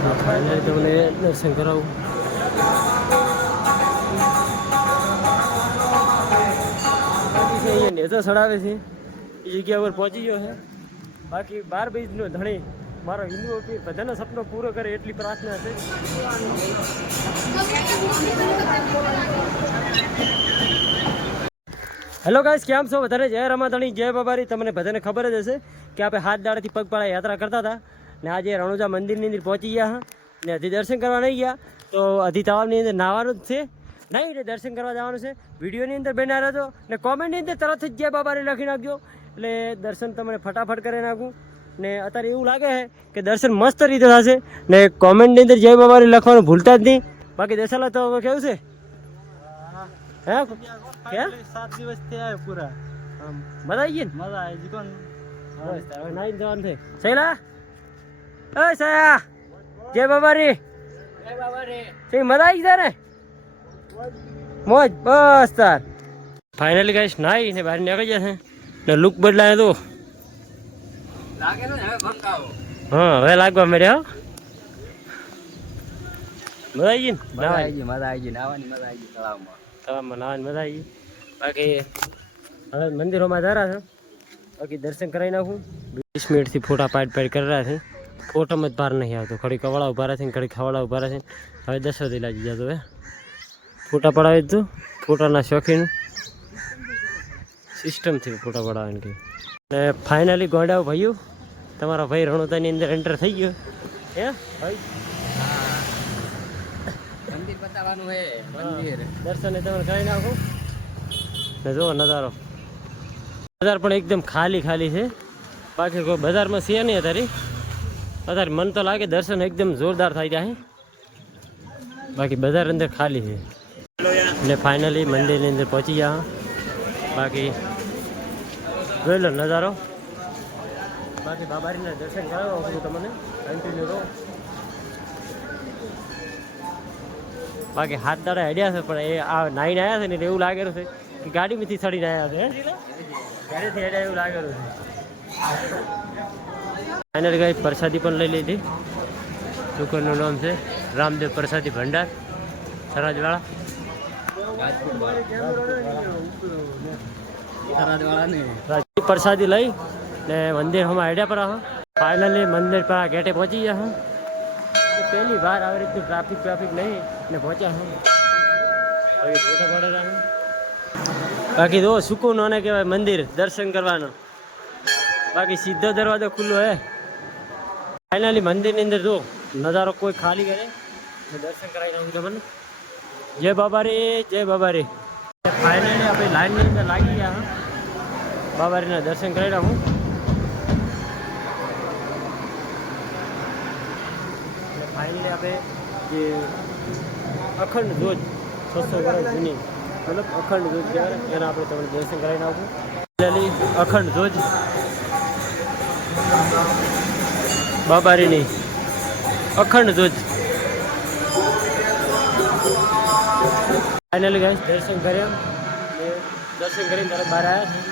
Finally તમને દર્શન કરાવું. અહીંયા નેતો ચડાવે છે એ જગ્યા પર પહોંચી ગયો છે. બાકી 12 બીજનો ધણી મારો હિન્દુ પીર બધાનો સપનો પૂરો કરે એટલી પ્રાર્થના છે. હેલો ગાઈસ, કેમ છો બધાને? જય રમાધણી, જય બાબારી. તમને બધાને ખબર જ હશે કે આપણે 7 દાડાથી પગપાળા યાત્રા કરતા હતા ને આજે રણુજા મંદિરની અંદર પહોંચી ગયા હા ને હજી દર્શન કરવા નહીં ગયા તો હજી તળાવની અંદર નાહવાનું જ છે નહીં એટલે દર્શન કરવા જવાનું છે. વિડીયોની અંદર બન્યા રહેજો ને કોમેન્ટની અંદર તરત જ જય બાબારી લખી નાખજો એટલે દર્શન તમને ફટાફટ કરી નાખું. ને અત્યારે એવું લાગે છે કે દર્શન મસ્ત રીતે થશે ને કોમેન્ટની અંદર જય બાબારી લખવાનું ભૂલતા જ નહીં. બાકી દર્શના તો કેવું છે? હે 7 દિવસ થયા પૂરા. મજા આવી ગઈ ને? મજા આવી ગઈ. કોણ હવે નાઈ જવાનું છે. સૈલા ઓય સયા, જય બાબારી. જય બાબારી. તે મજા આવી ગઈ ને? મોજ બસ તાર. ફાઇનલી ગાઈસ નાઈ ને બહાર નીકળી ગયા છે ને લુક બદલાય તો લાગે ને હવે ભંકાવો. હા હવે લાગવા મળ્યા. મજા આવી ગઈ ને? મજા આવી ગઈ. મજા આવી ગઈ. નાવાની મજા આવી ગઈ. તળાવમાં નાવાની મજા આવી ગઈ. બાકી હવે મંદિરોમાં જરા છે. બાકી દર્શન કરાવી નાખું. 20 મિનિટથી ફોટા પાડ કરી રહ્યા છે. ફોટોમાં જ બહાર નહીં આવતો. ઘડી કવાળા ઉભા રહે છે, ઘડી ખવાડા ઉભા રહે છે. હવે 10 સુધી લાગી જતો. હવે ફોટા પડાવી દીધું. ફોટાના શોખીન સિસ્ટમથી ફોટા પડાવવાની કે ને ફાઇનલી ગોંડાવ ભાઈઓ તમારો ભાઈ રણોતાની અંદર એન્ટર થઈ ગયો. હે ભાઈ મંદિર બતાવવાનું હે. મંદિર દર્શન તમે કરાવી નાખો ને જો નજારો. બજાર પણ એકદમ ખાલી ખાલી છે. બાકી કોઈ બજારમાં છે નહીં અત્યારે મન તો લાગે દર્શન એકદમ જોરદાર થઈ જાય. બાકી બજાર અંદર ખાલી છે એટલે ફાઇનલી મંદિરની અંદર પહોંચી ગયા. બાકી જોઈ લો નજારો. બાકી બાબારીના દર્શન કરાવો છું તમને કન્ટિન્યુ રહો. બાકી 7 દાડા હેડ્યા છે પણ એ આ નાઈને આવ્યા છે ને એવું લાગેલું છે કે ગાડીમાંથી ચડીને આવ્યા છે. ગાડીથી હેડ્યા એવું લાગેલું છે. ફાઇનલી ગાઈ પ્રસાદી પણ લઈ લીધી. દુકાનનું નામ છે રામદેવ પ્રસાદી ભંડાર સરાજવાળા. પ્રસાદી લઈ ને મંદિર હમણાં હેડ્યા પર ફાઇનલી મંદિર પર ગેટે પહોંચી ગયા હા. પહેલી વાર આવી રીતનું ટ્રાફિક નહીં ને પહોંચ્યા હા. ફોટો પાડેલા. બાકી તો સુકૂન ને કહેવાય મંદિર દર્શન કરવાનો. બાકી સીધો દરવાજો ખુલ્લો હે. ફાઇનલી મંદિરની અંદર જો નજારો કોઈ ખાલી કરે દર્શન કરાવી નાખું તમને. જય બાબારી, જય બાબારી. ફાઇનલી આપણે લાઈનની અંદર લાગી ગયા હા. બાબારીના દર્શન કરી નાખું. ફાઇનલી આપણે જે અખંડ ધ્વજ 600 વર્ષ જૂની મતલબ અખંડ ધ્વજ કહેવાય એના આપણે તમને દર્શન કરાવી નાખું. ફાઇનલી અખંડ ધ્વજ બાબારીની અખંડ ધ્વજ. ફાઇનલી ગાઈસ દર્શન કર્યા ને દર્શન કરીને તરત બહાર આવ્યા.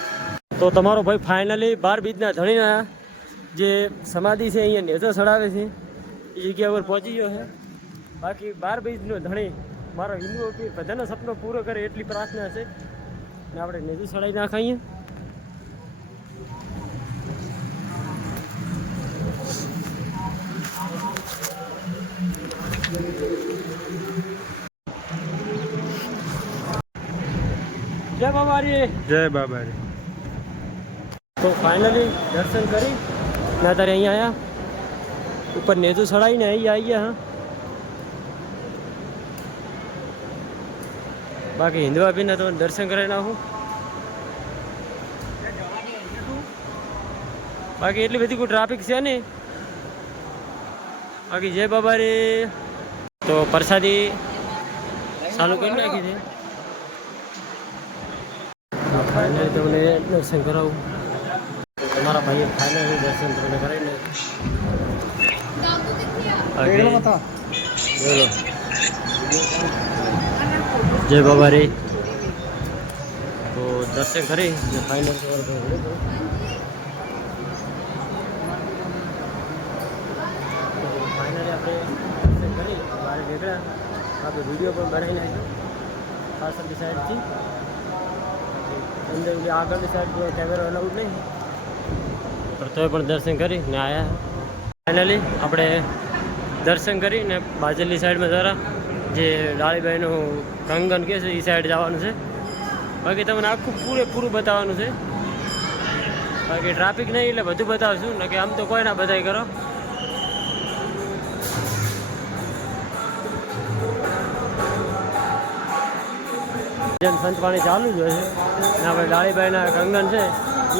તો તમારો ભાઈ ફાઇનલી 12 બીજના ધણીના જે સમાધિ છે અહીંયા નેતો ચડાવે છે એ જગ્યા પર પહોંચી ગયો છે. બાકી 12 બીજનો ધણી મારો હિન્દુ પીર બધાનો સપનો પૂરો કરે એટલી પ્રાર્થના છે ને આપણે નેતું ચડાવી નાખાઈએ. જય બાબારી, જય બાબારી. તો ફાઇનલી દર્શન કરી ને અત્યારે અહીંયા આવ્યા ઉપર નેતું ચડાવીને અહીંયા આવી ગયા. હા બાકી હિન્દુ આપીને તો દર્શન કરાવી નાખું. બાકી એટલી બધી કોઈ ટ્રાફિક છે નહીં. બાકી જય બાબારી. તો પ્રસાદી ચાલુ કરી નાખી છે. ફાઇનલી તમને દર્શન કરાવું. તમારા ભાઈએ ફાઇનલી દર્શન તમને કરાવીને જય બાબારી. તો દર્શન કરી ફાઇનલ ફાઇનલી આપણે દર્શન કરી બહાર નીકળ્યા. આપણે વિડીયો પણ બનાવી નાખ્યો પાછળની સાઈડથી. અંદર આગળની સાઈડ કેમેરો અલાઉડ નહીં, પણ તોય પણ દર્શન કરીને આવ્યા. ફાઇનલી આપણે દર્શન કરીને બાજુની સાઈડમાં જરા જે ડાળીબાઈનું કંગન કહે છે એ સાઈડ જવાનું છે. બાકી તમને આખું પૂરેપૂરું બતાવવાનું છે. બાકી ટ્રાફિક નહીં એટલે બધું બતાવશું ને, કે આમ તો કોઈ ના બધાય કરો. સંત પાણી ચાલુ જ હોય છે ને આપણે ડાળીબાઈના કંગન છે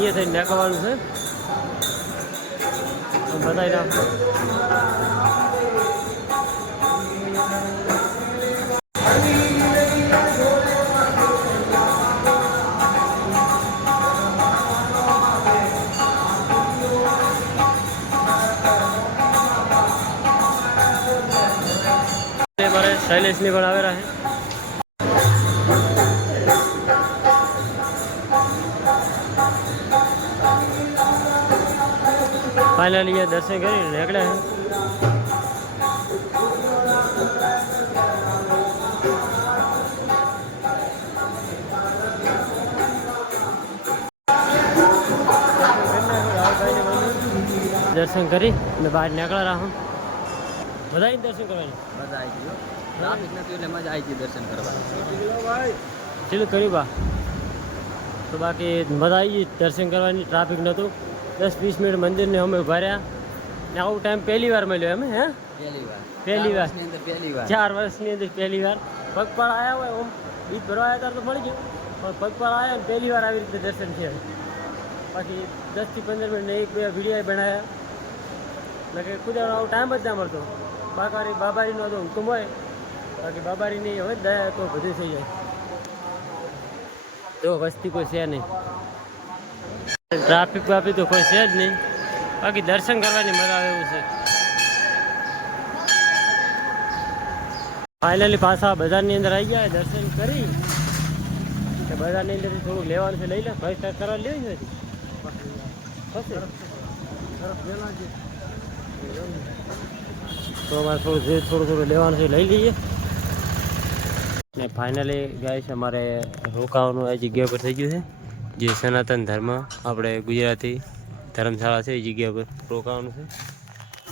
એ થઈને નાખવાનું છે. બતાવી નાખો. हमारे शैलेश ने बनावे रहे. फाइनली ये दर्शन કરી નીકળ્યા हैं. दर्शन કરી मैं બહાર નીકળા रहा हूँ. બધા દર્શન કરવાની મજા આવી ગયો. ટ્રાફિક નથી એટલે મજા આવી ગઈ દર્શન કરવાની. ચલો કર્યું બા. તો બાકી મજા આવી ગઈ દર્શન કરવાની. ટ્રાફિક નહોતું. 10-20 મિનિટ મંદિરને અમે ઉભા રહ્યા ને આવું ટાઈમ પહેલી વાર મળ્યો અમે. હે પહેલી વાર 4 વર્ષની અંદર પહેલી વાર. પગપાળા આવ્યા હોય ઓમ ઈદ ભરવા આવ્યા ત્યારે તો મળી ગયું, પણ પગપાળા આવ્યા ને પહેલી વાર આવી રીતે દર્શન છે. બાકી 10 થી 15 મિનિટ એક બે વિડીયો બનાવ્યા એટલે કે ખુદ આવો ટાઈમ જ ના મળતો. બાબારીનો તો હુકમ હોય, બાકી બાબારીની હોય દયા તો બધું થઈ જાય. જો વસ્તી કોઈ છે નહીં, ટ્રાફિક બાફી તો કોઈ છે જ નહીં. બાકી દર્શન કરવાની મજા આવે એવું છે. ફાઇનલી પાછા બજારની અંદર આવી ગયા. દર્શન કરી બજારની અંદરથી થોડુંક લેવાનું છે લઈ લે. ભાઈ સ્ટાર્ટ કરવા લેવી નથી તો અમારે થોડું લેવાનું છે લઈ લઈએ. ને ફાઇનલી ગાઈસ અમારે રોકાવાનું આ જગ્યા પર થઈ ગયું છે. જે સનાતન ધર્મ આપણે ગુજરાતી ધર્મશાળા છે એ જગ્યા પર રોકાવાનું છે.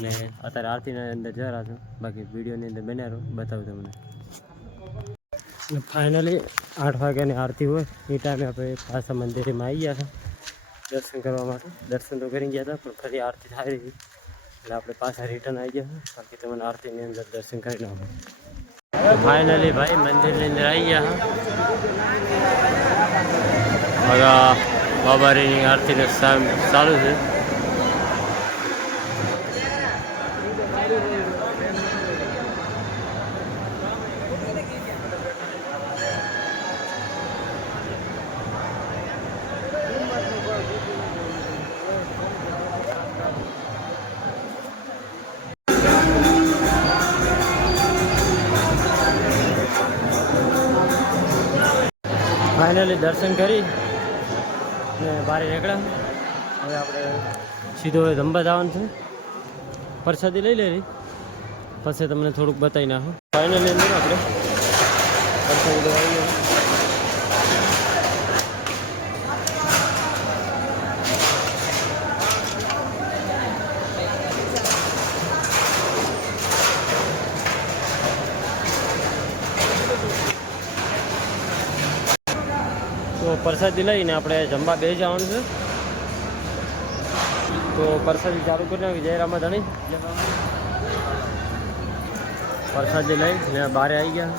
ને અત્યારે આરતીના અંદર જરા છો. બાકી વિડીયોની અંદર બન્યા રહો, બતાવું તમને. ફાઇનલી 8 વાગ્યાની આરતી હોય એ ટાઈમે આપણે પાછા મંદિરમાં આવી ગયા હતા દર્શન કરવા માટે. દર્શન તો કરી ગયા હતા, પણ ફરી આરતી થઈ રહી એટલે આપણે પાછા રિટર્ન આવી ગયા. બાકી તમને આરતીની અંદર દર્શન કરી નાખો. ફાઇનલી ભાઈ મંદિરની અંદર આવી ગયા. હવે બાબારીની આરતીને ચાલુ છે. ફાઇનલી દર્શન કરી ને બહાર નીકળ્યા. હવે આપણે સીધો જમવા જવાનું છે. પ્રસાદી લઈ લેરી પછી તમને થોડુંક બતાવી નાખો. ફાઇનલી અંદર આપણે પ્રસાદી લેવા ગયા. તો પ્રસાદી લઈને આપણે જમવા બેસી જવાનું છે. તો પ્રસાદી ચાલુ કરી નાખી. જય રામાધણી. પ્રસાદી લઈને બહાર આવી ગયા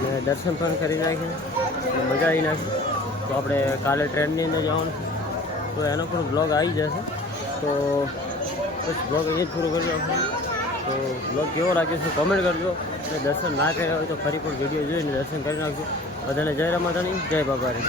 ને દર્શન પણ કરી નાખ્યા. મજા આવી નાખી. તો આપણે કાલે ટ્રેનની અંદર જવાનું છે, તો એનો પણ બ્લોગ આવી જશે. તો બસ બ્લોગ એ જ પૂરો કરજો. તો બ્લોગ કેવો લાગ્યો છે કોમેન્ટ કરજો. અને દર્શન ના કર્યા હોય તો ફરી પણ વિડીયો જોઈને દર્શન કરી નાખજો. બધાને જય રામાધણી, જય બાબારી.